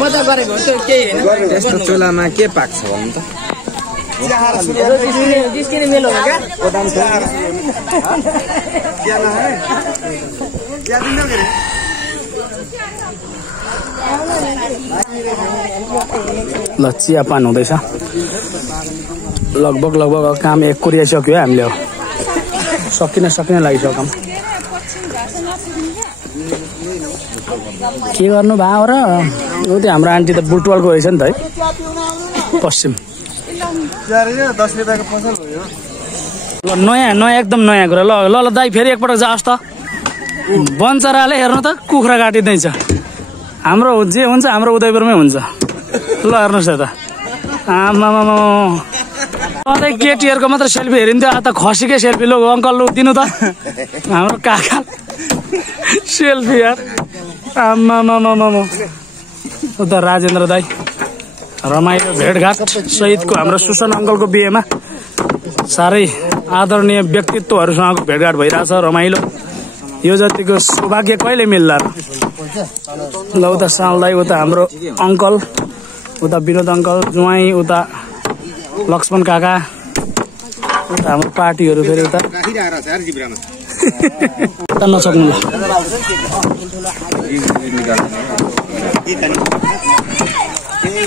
मजा गरेको त्यो केही हैन यस्तो चुलामा के पाक्छ भन्नु त जिस्किने मेलो हो क्या ल चियापान हुँदैछ लगभग काम एक कुरियाइसक्यो है हामीले सकिन लागिसक्यो काम के गर्नु भयो र त्यो हाम्रो आन्टी त बुटवलको रहेछ नि त है पश्चिम 10 रुपैयाँको पसल हो यो ल नयाँ एकदम नयाँ कुरा ल दाइ फेरि एकपटक जाओस् त बन्चराले हेर्नु त कुखुरा काटिँदैछ हाम्रो जे हुन्छ हाम्रो उदयपुरमै हुन्छ ल हेर्नुहोस् त आमामामा सधैँ केटीहरूको मात्र सेल्फी हेरिन्थ्यो त खसीकै सेल्फी लो अङ्कल लु दिनु त हाम्रो काका सेल्फी यार आमामामा उता राजेन्द्र दाई रमाइलो भेटघाट सहितको हाम्रो सुसन अङ्कलको बिहेमा साह्रै आदरणीय व्यक्तित्वहरूसँगको भेटघाट भइरहेछ रमाइलो यो जतिको सौभाग्य कहिले मिल्ला ल उता साल दाई उता हाम्रो अङ्कल उता विनोद अङ्कल जुवाई उता लक्ष्मण काका उता हाम्रो पार्टीहरू फेरि उता नसक्नु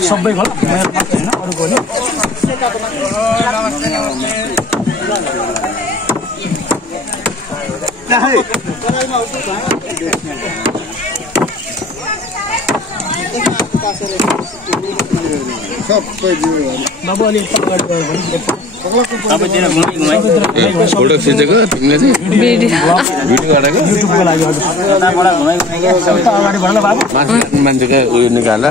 सबै खोला अरूको बाबु अलि फोटो खिचेको तिमीले चाहिँ भिडियो गरेको युट्युबको लागि मान्छेको उयो निकाल्दा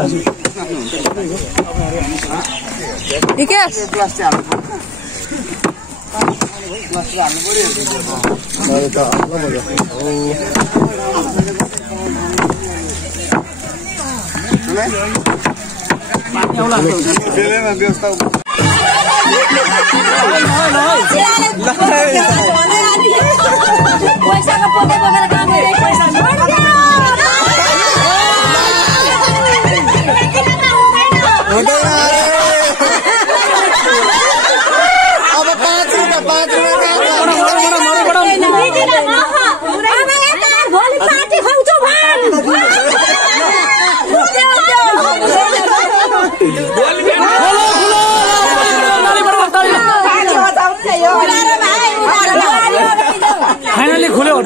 फाइनली खुल्यो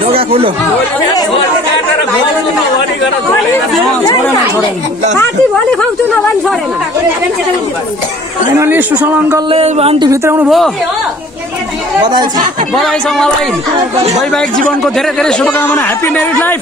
ढोका खुल्यो फाइनली सुसन अङ्कलले आन्टी भित्राउनु भयो बधाई छ मलाई वैवाहिक जीवनको धेरै शुभकामना ह्याप्पी म्यारिड लाइफ